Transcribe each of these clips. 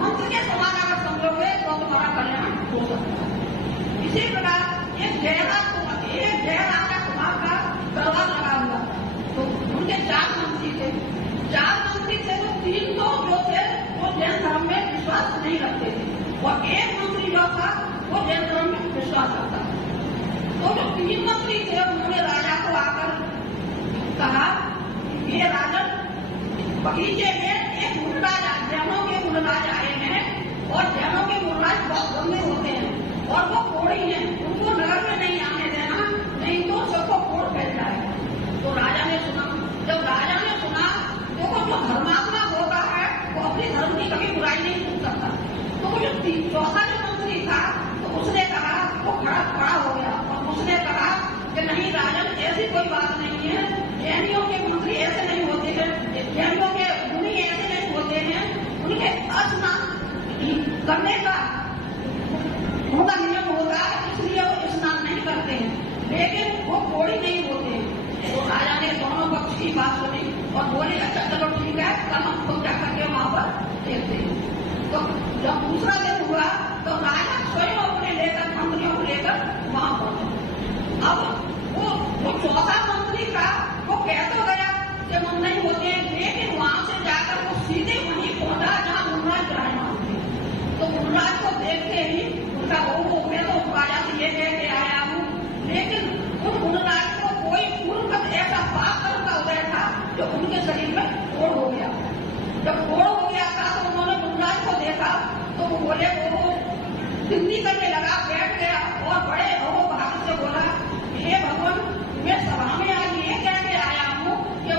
मंत्र के समान अगर समझोगे तो तुम्हारा कल्याण हो सकता है। इसी प्रकार एक जय राजा कुमार का दरबार लगा हुआ था। तो उनके 4 मंत्री थे। 4 मंत्री थे तो 3 तो जो थे वो जैन धर्म में विश्वास नहीं रखते थे और 1 मंत्री जो था वो जैन धर्म में विश्वास रखता था। तो जो 3 मंत्री थे उन्होंने राजा को आकर कहा, ये राजन, बगीचे में एक मुनराज, जैनों के मुनराज आए हैं और जैनों के मुनराज बहुत गंदे होते हैं और वो कोड़ी हैं, उनको नगर में नहीं आने देना, नहीं तो सबको कोड़ फैल जाएगा। तो राजा ने सुना। जब राजा ने सुना तो वो जो धर्मात्मा होता है वो अपने धर्म की कभी बुराई नहीं सुन सकता। तो वो जो 4था जो मंत्री था तो उसने कहा, वो खड़ा हो गया और उसने कहा कि नहीं राजन, ऐसी कोई बात नहीं है, जैनियों के मंत्री ऐसे नहीं होते हैं, जैनियों के मुनि ऐसे नहीं होते हैं, उनके स्नान करने का उनका नियम होता है, इसलिए वो स्नान नहीं करते हैं, लेकिन वो कोड़ी नहीं होते हैं। तो राजा ने दोनों पक्ष की बात सुनी और बोले, अच्छा चलो ठीक है, कल हम खुद जाकर के वहां पर देखते हैं। तो जब दूसरा दिन हुआ तो राजा स्वयं अपने लेकर मंत्रियों को लेकर वहां पहुंचे। अब वो 4था मंत्री था, वो कह तो गया कि मन नहीं होते हैं, लेकिन वहां से जाकर वो सीधे वहीं पहुंचा जहां मुनराज विराजमान थे। तो मुनराज को देखते ही उनका वो मैं तो राजा से ये कह के आया हूँ, लेकिन उन मुनराज को कोई पूर्ववत ऐसा पाप कर्म का उदय था जो उनके शरीर में कोड़ हो गया। जब कोड़ हो गया था तो उन्होंने मुनराज को देखा तो वो बोले, वो बिंदी करने लगा, बैठ गया और बड़े अहोभाग से बोला, हे भगवान, मैं सभा में आज ये कह के आया हूँ कि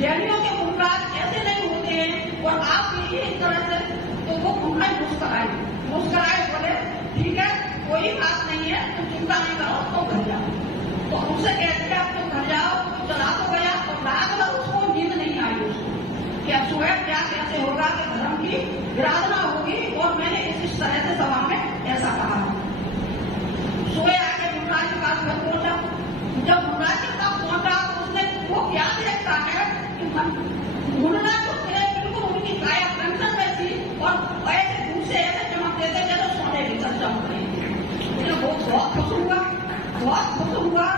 जैनियों के मुनराज ऐसे नहीं होते हैं और आप भी इस तरह से। तो वो मुनराज मुस्कुराए बोले, ठीक है, कोई बात नहीं है, तुम चिंता नहीं करो, तो घर जाओ। तो उनसे कह दिया तुम घर जाओ। चला तो गया और रात भर उसको नींद नहीं आई। उसको क्या सुबह क्या कैसे होगा कि धर्म की विराधना होगी और मैंने इस तरह से सभा में ऐसा कहा। सुबह आके मुनराज के पास घर पहुंचा। जब मुनराज के पास पहुंचा तो उसने वो क्या देखता है कि मुनराज को बिल्कुल उनकी काया कंचन में थी और ऐसे दूसरे ऐसे चमकते थे जैसे सोने की तरह चमक रही थी। वो बहुत खुश हुआ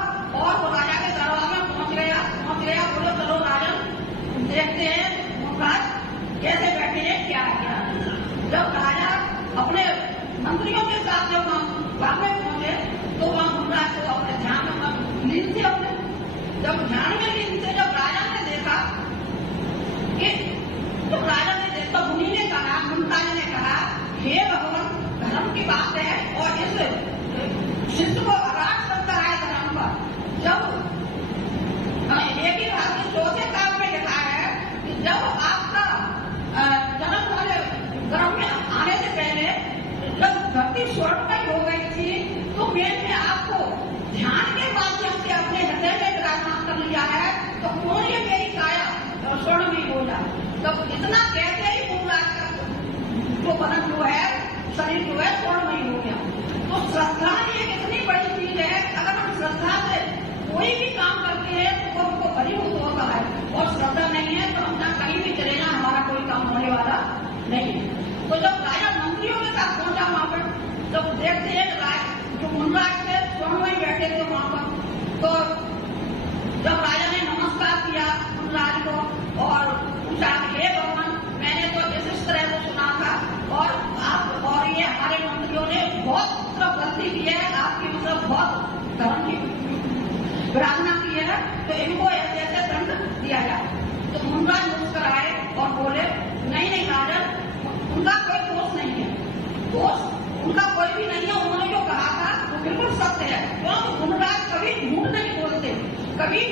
और वो राजा के दरबार में पहुंच गया। बोलो चलो राजन, देखते हैं मुनराज कैसे बैठे हैं, क्या क्या। जब राजा अपने मंत्रियों के साथ जब वहां में पहुंचे तो वहां मुनराज को अपने ध्यान में लीन थे। अपने जब ध्यान में लीन थे, जब राजा ने देखा कि मुनि ने कहा, मुनराज ने कहा, हे भगवान, धर्म की बात है और इस शिष्य को आराध करता है धर्म पर। जब एक ही बात चौथे काल में लिखा है कि जब आपका जन्म वाले गर्भ में आने से पहले जब धरती स्वर्णमय हो गई थी तो मैंने आपको ध्यान के माध्यम से अपने हृदय में विराजमान कर लिया है, तो कौन ये मेरी काया स्वर्णमय हो जाए। तब इतना कहते ही मुनराज का जो बदन जो है, शरीर जो है, स्वर्णमय हो गया। तो श्रद्धा ये कितनी बड़ी चीज है। अगर हम श्रद्धा से कोई भी काम करते हैं तो हमको फलीभूत होता है और श्रद्धा नहीं है तो हम जहाँ कहीं भी चले जाए हमारा कोई काम होने वाला नहीं है। तो जब राजा मंत्रियों के साथ पहुंचा वहां पर, जब देखते हैं जो मुनराज थे स्वर्णमय बैठे थे वहां पर, तो जब राजा ने नमस्कार किया मुनराज को और पूछा, हे भगवान, मैंने तो इस तरह से सुना था और ये हमारे मंत्रियों ने बहुत गलती की है, आपकी बहुत धर्म की विराधना की है, तो इनको ऐसे ऐसे दंड दिया जाए। तो मुनराज मुस्कुराए और बोले, नहीं राजन, उनका कोई दोष नहीं है, दोष उनका कोई भी नहीं है। उन्होंने जो कहा था वो बिल्कुल सत्य है, क्योंकि मुनराज कभी झूठ नहीं बोलते, कभी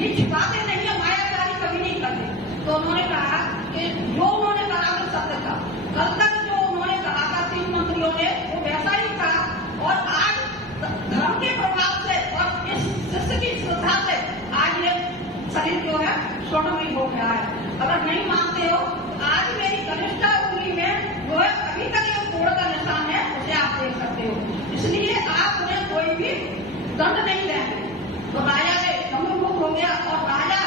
ये छिपाते नहीं है, मायाकारी कभी नहीं करते। तो उन्होंने कहा कि जो उन्होंने कहा वो सत्य था। कल तक जो उन्होंने कहा था 3 मंत्रियों ने वो वैसा ही था और आज धर्म के प्रभाव से और इस शिष्य की श्रद्धा से आज ये शरीर जो है स्वर्णमय हो गया है। अगर नहीं मानते हो तो आज मेरी कनिष्ठा उंगली में जो है अभी तक ये कोड़ का निशान है, उसे आप देख सकते हो। इसलिए आप उन्हें कोई भी दंड नहीं देंगे। तो राजा ने सम्मुख हो गया और राजा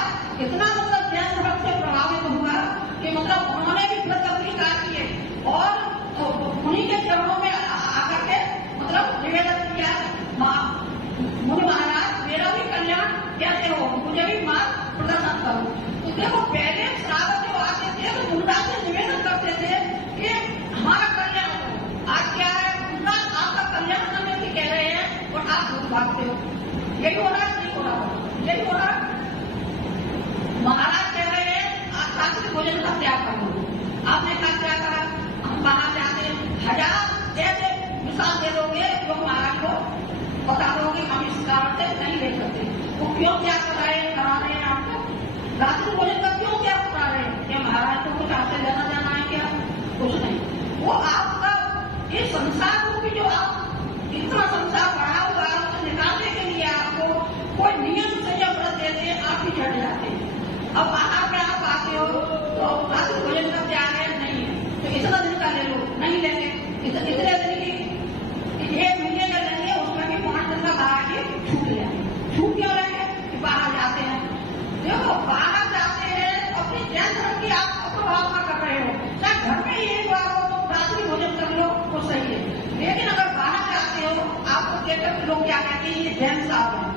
इतना मतलब जैन धर्म से प्रभावित हुआ कि मतलब उन्होंने भी फिर तबलीग किए और उन्हीं के चरणों में आकर के मतलब निवेदन किया, मुनि महाराज मेरा भी कल्याण कैसे हो, मुझे भी मार्ग प्रदर्शन करो। तो देखो पहले श्रावक जो आते थे तो मुंडा से निवेदन करते थे कि हमारा कल्याण हो। आज क्या है, मुंडा आपका कल्याण करने की कह रहे हैं और आप दूर भागते हो। यही हो रहा है, नहीं हो रहा, यही हो रहा। महाराज कह रहे हैं आज रात्रि भोजन का त्याग करो। आपने कहा क्या कहा, हम बाहर से आते 1000 ऐसे मिसाल दे दोगे जो महाराज को बता दोगे हम इस कारण से नहीं ले सकते। वो क्यों त्याग करा रहे हैं आपको, रात्रि भोजन का क्यों त्याग करा रहे हैं? क्या महाराज को कुछ आपसे लेना जाना है क्या? कुछ नहीं। वो आपका ये संसार को भी जो आप इतना संसार बढ़ा हुआ है उसे निकालने के लिए आपको कोई नियम संयम व्रत देते हैं, आप ही झड़ जाते हैं। अब बाहर में आप आते हो तो रात्रि भोजन का त्याग है, नहीं है तो इतना दिन का ले लो, नहीं लेंगे इतने दिन की 1 महीने का लेंगे, उसमें भी 5 दिन का बाहर ही छूट गया। छूट क्यों रहेंगे कि बाहर जाते हैं? देखो बाहर जाते हैं अपनी जैन धर्म की आप अप्रभावना कर रहे हो, चाहे घर में ही एक बार हो तो रात्रि भोजन कर लो तो सही है। लेकिन अगर बाहर जाते हो आपको देखकर लोग क्या कहते हैं, ये जैन साहब है,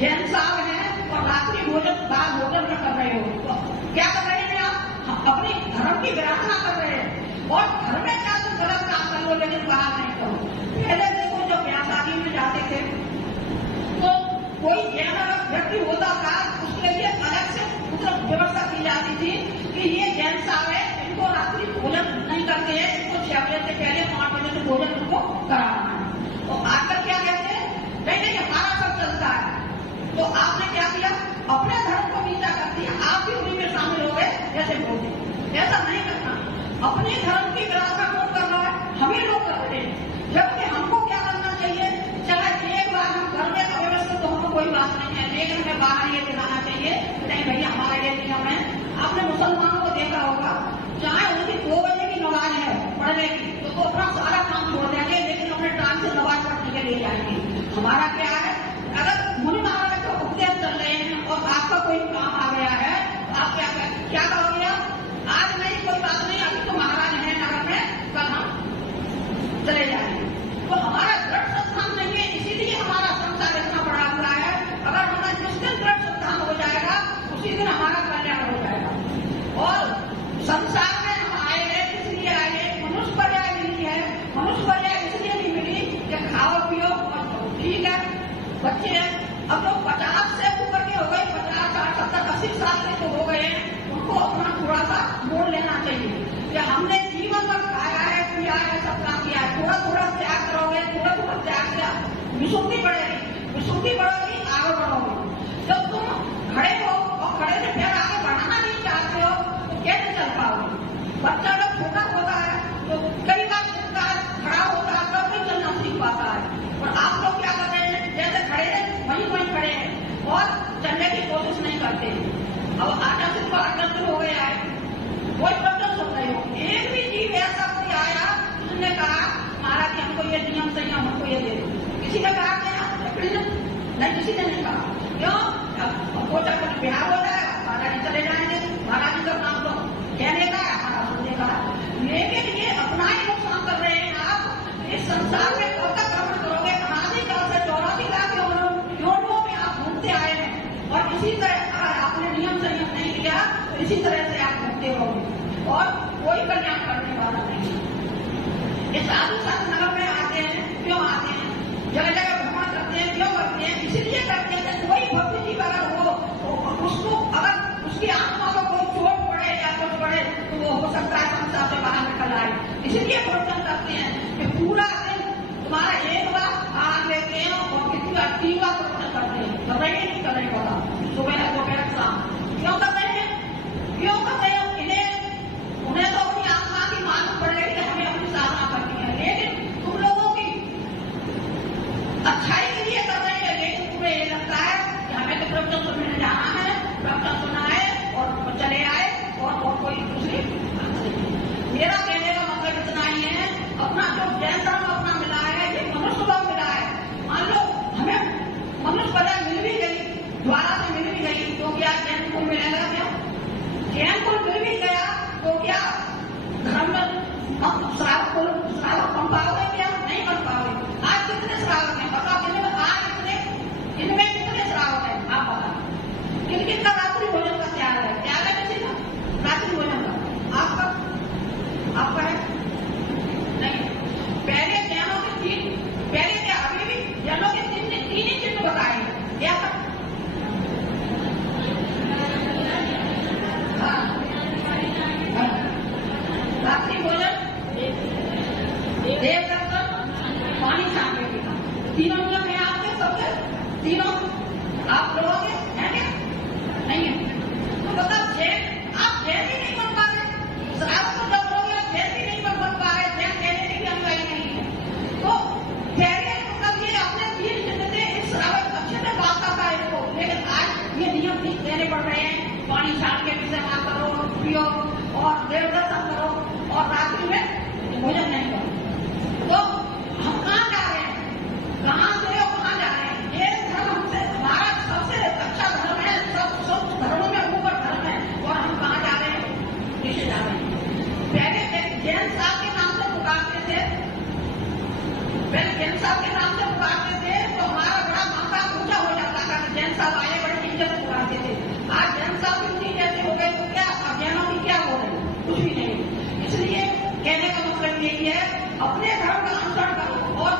जैन साहब है और रात्रि भोजन बाहर होटल में कर रहे हो। तो क्या कर रहे हैं आप, अपनी धर्म की विराधना कर रहे हैं। और घर में क्या तो गलत काम कर लो लेकिन बाहर नहीं करो। पहले देखो जब ब्याह शादी में जाते थे तो कोई जैन व्यक्ति होता था उसके लिए अलग से मतलब व्यवस्था की जाती थी कि ये जैन साहब है, इनको रात्रि भोजन नहीं करते हैं, इनको 6 बजे से पहले 5 बजे से भोजन उनको कराना है। तो आजकल क्या कहते हैं, नहीं हमारा सब चलता है। तो आपने क्या किया, अपने धर्म को नीचा कर दिया, आप भी उन्हीं में शामिल हो गए। ऐसे बोलते ऐसा नहीं करना, अपने धर्म की विरासत कौन कर रहा है, हमें लोग कर रहे हैं। जबकि हमको क्या करना चाहिए, चाहे एक बार हम घर में तो व्यवस्थित तो हमको कोई बात नहीं है, लेकिन हमें बाहर ये दिखाना चाहिए नहीं भैया हमारा ये नियम है। आपने मुसलमानों को देखा होगा, चाहे उनकी 2 बजे की नमाज है पढ़ने की तो अपना सारा काम छोड़ देंगे, लेकिन अपने टाइम से नमाज पढ़ने के लिए जाएंगे। हमारा क्या है, अगर मुनि महाराज को उपदेश चल रहे हैं और आपका कोई काम आ गया है तो आप क्या करोगे, आज नहीं कोई बात नहीं, अभी तो महाराज है नगर में, कल हम चले जाएंगे। तो हमारा दृढ़ संस्थान नहीं है, इसीलिए हमारा संसार इतना बड़ा हुआ है। अगर हमारा जिस दिन दृढ़ संस्थान हो जाएगा उसी दिन हमारा कल्याण हो जाएगा। और संसार में हम आए हैं, इसलिए आए हैं, मनुष्य पर्याय मिली है। मनुष्य पर्याय इसलिए नहीं मिली कि खाओ पियो और ठीक है, बच्चे हैं अब लोग 50 से ऊपर के हो गए, 50, 60, 70, 80 साल के तो हो गए हैं, उनको अपना थोड़ा सा मोड़ लेना चाहिए कि हमने जीवन में खाया है, पिया है, सब काम किया है। थोड़ा थोड़ा त्याग करोगे, थोड़ा थोड़ा त्याग किया, विशुद्धि बढ़ेगी, विशुद्धि बढ़ेगी, आगे बढ़ोगे। जब तुम खड़े हो और खड़े से पैर आगे बढ़ाना नहीं चाहते हो तो कैसे चल पाओगे? बच्चा जब छोटा होता है तो कई बार खड़ा होता है तब भी चलना सीख पाता है। और आप लोग क्या कर रहे हैं, जैसे खड़े हैं वहीं खड़े हैं और चलने की कोशिश नहीं करते। अब आटा सिर्फ आकर्षण हो गया है, कोई प्रश्न सुन रहे हो, एक भी जीव ऐसा कोई आया उसने कहा महाराज हमको ये नियम संयम हमको ये दे दो, किसी ने कहा नहीं, किसी ने नहीं कहा। क्यों? सोचा कुछ बिहार हो जाएगा, महाराज जी चले जाएंगे, महाराज जी का काम तो कहने का हमारा सुनने का। लेकिन ये अपना ही नुकसान कर रहे हैं। आप इस संसार में कब तक भ्रमण करोगे? अनादिकाल से 84 लाख योनियों में आप घूमते आए हैं और इसी तरह आपने नियम संयम नहीं किया तो इसी तरह से आप घूमते रहोगे और कोई कल्याण करने वाला नहीं। ये साधु संत नगर में आते हैं, क्यों आते हैं? जगह जगह भ्रमण करते हैं, क्यों करते हैं? इसीलिए करते हैं कोई भक्ति जीव अगर हो तो उसको अगर उसकी आत्मा को कोई चोट पड़े या कुछ पड़े तो वो हो सकता है संसार से बाहर निकल आए। इसीलिए भोजन करते हैं कि पूरा दिन तुम्हारा एक बार आग लेते हैं और कितनी बार 3 बार भोजन करते हैं। कर रहे हैं नहीं कर रहे होगा, सुबह दोपहर शाम। क्यों कर रहे हैं? क्यों कर रहे हैं? उन्हें तो अपनी आत्मा की मालूम पड़ रही है, हमें अपनी साधना करनी है, लेकिन तुम लोगों की अच्छाई के लिए कर रहे हैं। लेकिन तुम्हें ये लगता है कि हमें तो प्रवचन सुनने जाना है, प्रवचन सुना है और चले आए और कोई दूसरी। मेरा कहने का मतलब इतना ही है, अपना तीनों नियम है आपके सबके, तीनों आप लोगों के हैं क्या? नहीं है। तो बताओ जैन, आप जैन ही नहीं बन पा रहे, शराब तो जब हो गया जैन भी नहीं बन पा रहे, जैन कहने की अनुयायी नहीं है। तो कहने मतलब ये अपने तीन जिंदगी इस शराब अच्छे से बात आता है इसको, लेकिन आज ये नियम ठीक देने पड़ रहे हैं। पानी छाट के पीछे मार करो, पियो और देव दर्शन करो और रात्रि में भोजन नहीं करो। तो हम कहाँ जा रहे हैं, कहाँ से और कहाँ जा रहे हैं? ये धर्म हमसे, हमारा सबसे अच्छा धर्म है, सब धर्मों में ऊपर धर्म है, और हम कहाँ जा रहे हैं? नीचे जा रहे हैं। पहले जैन साहब के नाम से पुकारते थे, पहले जैन साहब के नाम से पुकारते थे तो हमारा बड़ा माथा ऊंचा हो जाता था कि जैन साहब आए, बड़े नीचे से पुकारते थे। आज जैन साहब इतनी जैसे हो गए तो क्या जैनों की क्या हो गई? कुछ भी नहीं। इसलिए कहने का मतलब यही है, अपने धर्म का अनुसरण करो और